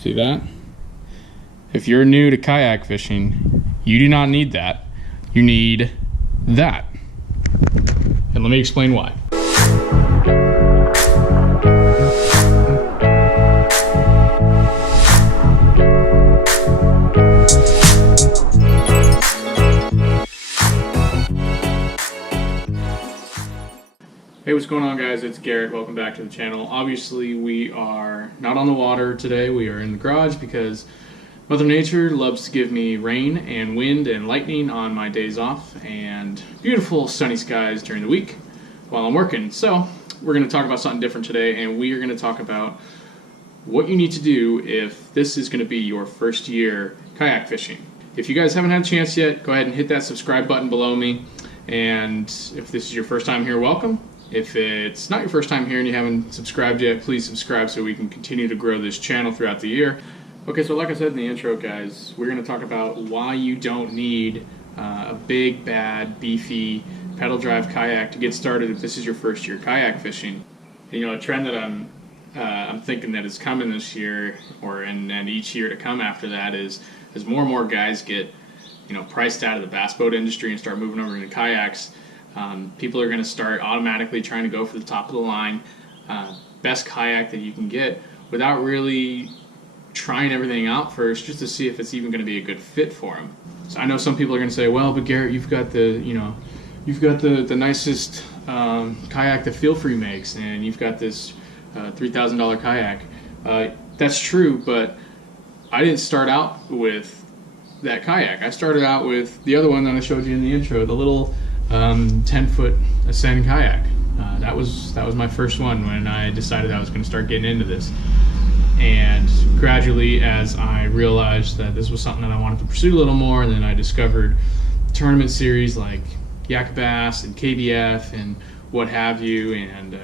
See that? If you're new to kayak fishing, you do not need that. You need that. And let me explain why. Hey, what's going on, guys? It's Garrett. Welcome back to the channel. Obviously, we are not on the water today. We are in the garage because Mother Nature loves to give me rain and wind and lightning on my days off and beautiful sunny skies during the week while I'm working. So we're going to talk about something different today, and we are going to talk about what you need to do if this is going to be your first year kayak fishing. If you guys haven't had a chance yet, go ahead and hit that subscribe button below me. And if this is your first time here, welcome. If it's not your first time here and you haven't subscribed yet, please subscribe so we can continue to grow this channel throughout the year. Okay, so like I said in the intro, guys, we're going to talk about why you don't need a big, bad, beefy pedal drive kayak to get started if this is your first year kayak fishing. You know, a trend that I'm thinking that is coming this year, and each year to come after that, is as more and more guys get, you know, priced out of the bass boat industry and start moving over into kayaks. People are going to start automatically trying to go for the top of the line, best kayak that you can get, without really trying everything out first, just to see if it's even going to be a good fit for them. So I know some people are going to say, well, but Garrett, you've got the nicest kayak that Feelfree makes, and you've got this $3,000 kayak. That's true, but I didn't start out with that kayak. I started out with the other one that I showed you in the intro, the little 10-foot Ascend kayak. That was my first one when I decided I was going to start getting into this. And gradually, as I realized that this was something that I wanted to pursue a little more, and then I discovered tournament series like Yak-A-Bass and KBF and what have you, and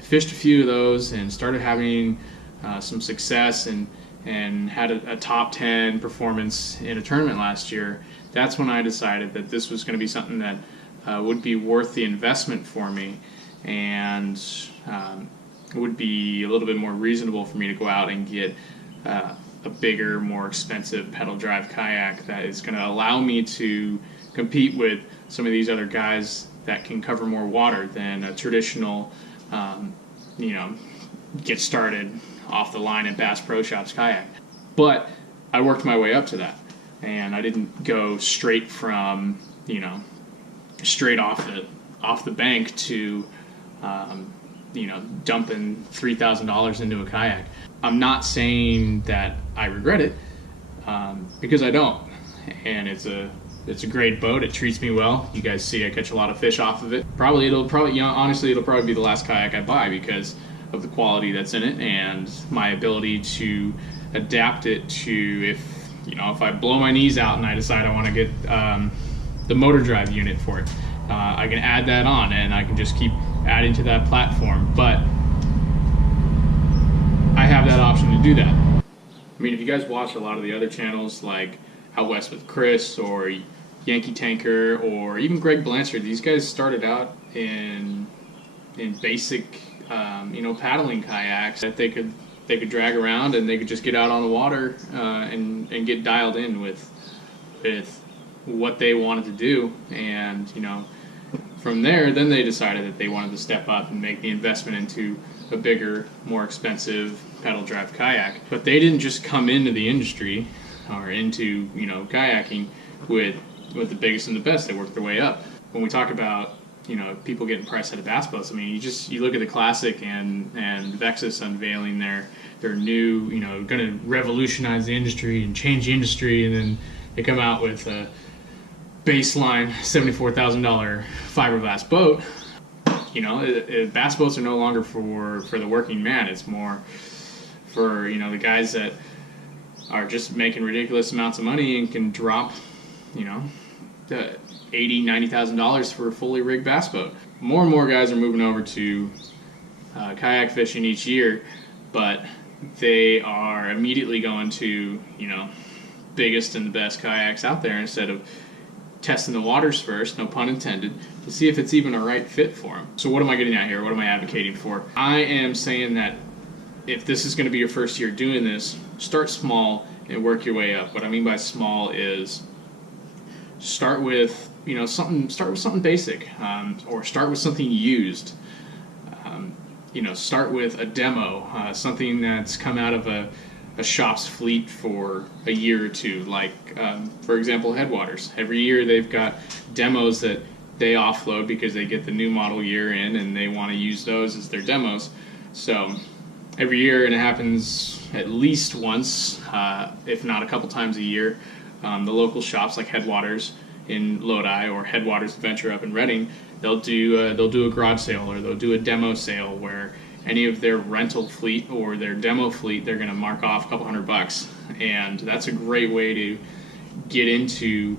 fished a few of those and started having some success and had a top 10 performance in a tournament last year. That's when I decided that this was going to be something that would be worth the investment for me, and it would be a little bit more reasonable for me to go out and get a bigger, more expensive pedal drive kayak that is going to allow me to compete with some of these other guys that can cover more water than a traditional, get started off the line in Bass Pro Shops kayak. But I worked my way up to that, and I didn't go straight from, straight off the bank to, dumping $3,000 into a kayak. I'm not saying that I regret it, because I don't. And it's a great boat. It treats me well. You guys see I catch a lot of fish off of it. Honestly, it'll probably be the last kayak I buy because of the quality that's in it and my ability to adapt it to if I blow my knees out and I decide I want to get the motor drive unit for it. I can add that on, and I can just keep adding to that platform. But I have that option to do that. I mean, if you guys watch a lot of the other channels like Out West with Chris or Yankee Tanker or even Greg Blanchard, these guys started out in basic paddling kayaks that they could drag around, and they could just get out on the water and get dialed in with what they wanted to do. And from there, then they decided that they wanted to step up and make the investment into a bigger, more expensive pedal drive kayak. But they didn't just come into the industry or into kayaking with the biggest and the best. They worked their way up. When we talk about people getting priced out of bass boats, I mean, you look at the Classic and Vexus unveiling their new, going to revolutionize the industry and change the industry, and then they come out with a baseline $74,000 fiberglass boat. Bass boats are no longer for the working man. It's more for the guys that are just making ridiculous amounts of money and can drop $80,000-$90,000 for a fully rigged bass boat. More and more guys are moving over to kayak fishing each year, but they are immediately going to biggest and the best kayaks out there instead of testing the waters first, no pun intended, to see if it's even a right fit for them. So what am I getting at here? What am I advocating for? I am saying that if this is going to be your first year doing this, start small and work your way up. What I mean by small is start with something basic, or start with something used. Start with a demo, something that's come out of a shop's fleet for a year or two. Like, for example, Headwaters. Every year they've got demos that they offload because they get the new model year in and they want to use those as their demos. So every year, and it happens at least once, if not a couple times a year, the local shops like Headwaters in Lodi or Headwaters Adventure up in Reading, they'll do a garage sale, or they'll do a demo sale where any of their rental fleet or their demo fleet, they're going to mark off a couple $100, and that's a great way to get into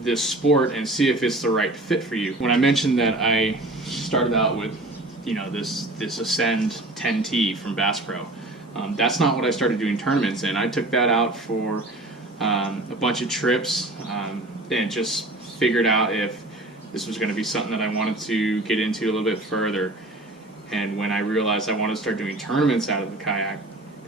this sport and see if it's the right fit for you. When I mentioned that I started out with this Ascend 10T from Bass Pro, that's not what I started doing tournaments in. I took that out for a bunch of trips and just figured out if this was going to be something that I wanted to get into a little bit further. And when I realized I wanted to start doing tournaments out of the kayak,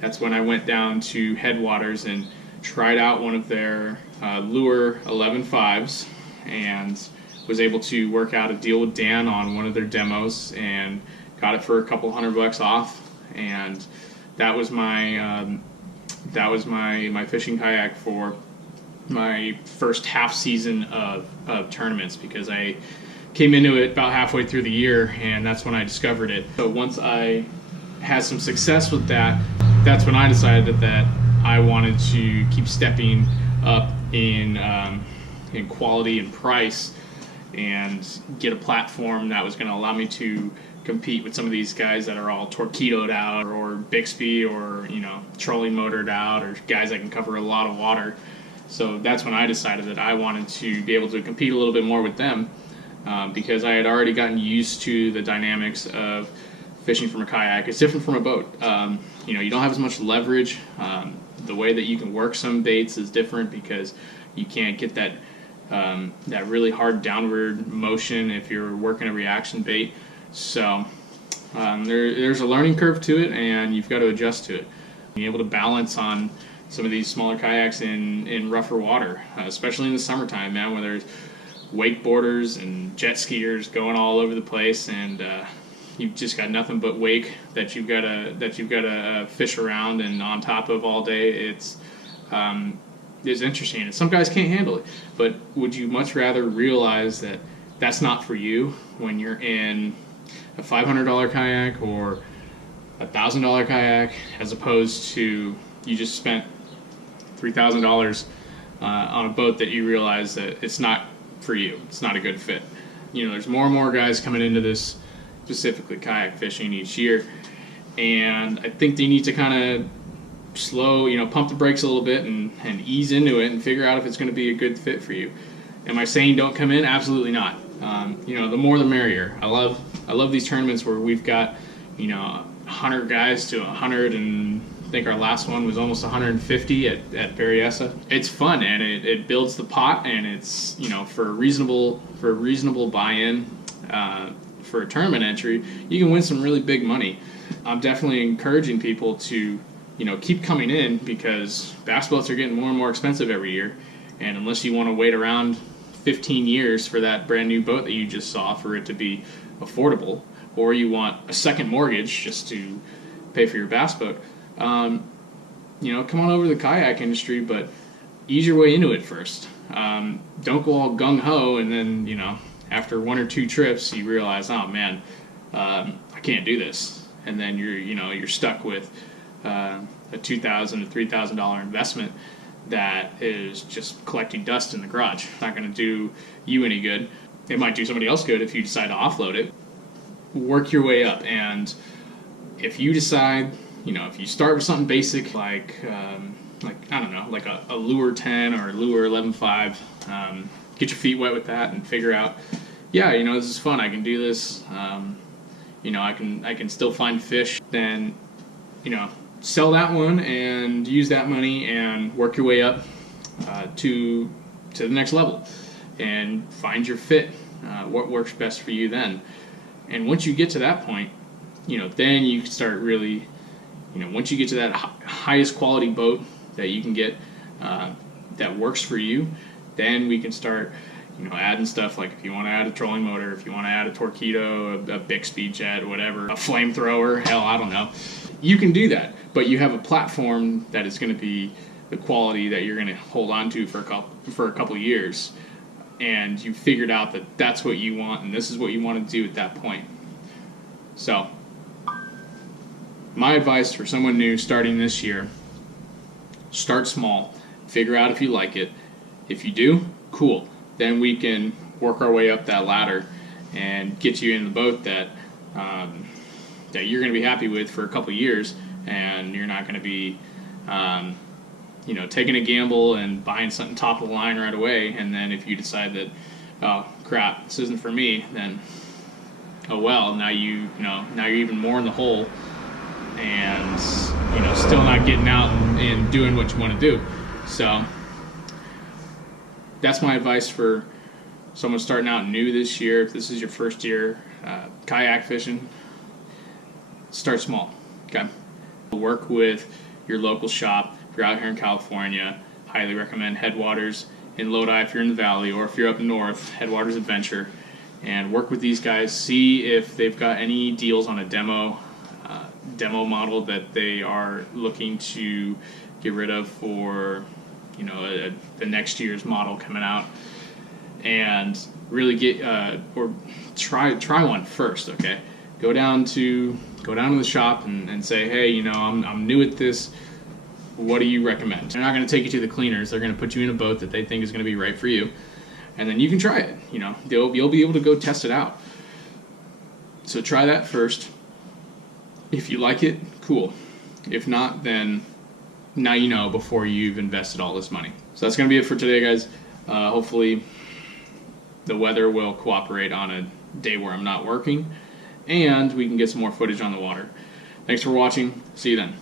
that's when I went down to Headwaters and tried out one of their Lure 11.5s and was able to work out a deal with Dan on one of their demos and got it for a couple $100 off. And that was my fishing kayak for my first half season of tournaments, because I came into it about halfway through the year, and that's when I discovered it. So once I had some success with that, that's when I decided that I wanted to keep stepping up in quality and price and get a platform that was going to allow me to compete with some of these guys that are all torpedoed out or Bixby or trolling motored out, or guys that can cover a lot of water. So that's when I decided that I wanted to be able to compete a little bit more with them, because I had already gotten used to the dynamics of fishing from a kayak. It's different from a boat. You don't have as much leverage. The way that you can work some baits is different because you can't get that really hard downward motion if you're working a reaction bait. So there's a learning curve to it, and you've got to adjust to it. Being able to balance on some of these smaller kayaks in rougher water, especially in the summertime, man, where there's wakeboarders and jet skiers going all over the place, and you've just got nothing but wake that you've got to fish around and on top of all day. It's interesting, and some guys can't handle it. But would you much rather realize that that's not for you when you're in a $500 kayak or a $1,000 kayak, as opposed to you just spent $3,000 on a boat that you realize that it's not for you, it's not a good fit? There's more and more guys coming into this, specifically kayak fishing, each year, and I think they need to kind of slow, pump the brakes a little bit and ease into it and figure out if it's going to be a good fit for you. Am I saying don't come in? Absolutely not. The more the merrier. I love these tournaments where we've got 100 guys to 100, and I think our last one was almost 150 at Berryessa. It's fun, and it builds the pot, and it's for a reasonable buy-in for a tournament entry, you can win some really big money. I'm definitely encouraging people to keep coming in, because bass boats are getting more and more expensive every year, and unless you want to wait around 15 years for that brand new boat that you just saw for it to be affordable, or you want a second mortgage just to pay for your bass boat, come on over to the kayak industry, but ease your way into it first. Don't go all gung-ho, and then after one or two trips you realize, oh man, I can't do this, and then you're stuck with a $2,000 to $3,000 investment that is just collecting dust in the garage. Not going to do you any good. It might do somebody else good if you decide to offload it. Work your way up, and if you decide, if you start with something basic like I don't know, like a Lure 10 or a Lure 11.5, get your feet wet with that and figure out, this is fun. I can do this. I can still find fish. Then, sell that one and use that money and work your way up to the next level and find your fit, what works best for you then. And once you get to that point, then you can start really you know, once you get to that highest quality boat that you can get that works for you, then we can start, you know, adding stuff like if you want to add a trolling motor, if you want to add a Torpedo, a Bixby jet, whatever, a flamethrower, hell, I don't know. You can do that, but you have a platform that is going to be the quality that you're going to hold on to for a couple years, and you figured out that that's what you want and this is what you want to do at that point. So my advice for someone new starting this year: start small, figure out if you like it. If you do, cool. Then we can work our way up that ladder and get you in the boat that that you're going to be happy with for a couple years, and you're not going to be you know, taking a gamble and buying something top of the line right away. And then if you decide that, oh crap, this isn't for me, then oh well, now now you're even more in the hole, and you know, still not getting out and doing what you want to do. So that's my advice for someone starting out new this year. If this is your first year kayak fishing, start small. Okay, work with your local shop. If you're out here in California, highly recommend Headwaters in Lodi if you're in the valley, or if you're up north, Headwaters Adventure, and work with these guys. See if they've got any deals on a demo model that they are looking to get rid of for, you know, the next year's model coming out, and really get or try one first. Okay, go down to the shop and say, hey, you know, I'm new at this. What do you recommend? They're not going to take you to the cleaners. They're going to put you in a boat that they think is going to be right for you, and then you can try it. You know, you'll be able to go test it out. So try that first. If you like it, cool. If not, then now you know before you've invested all this money. So that's going to be it for today, guys. Hopefully the weather will cooperate on a day where I'm not working, and we can get some more footage on the water. Thanks for watching. See you then.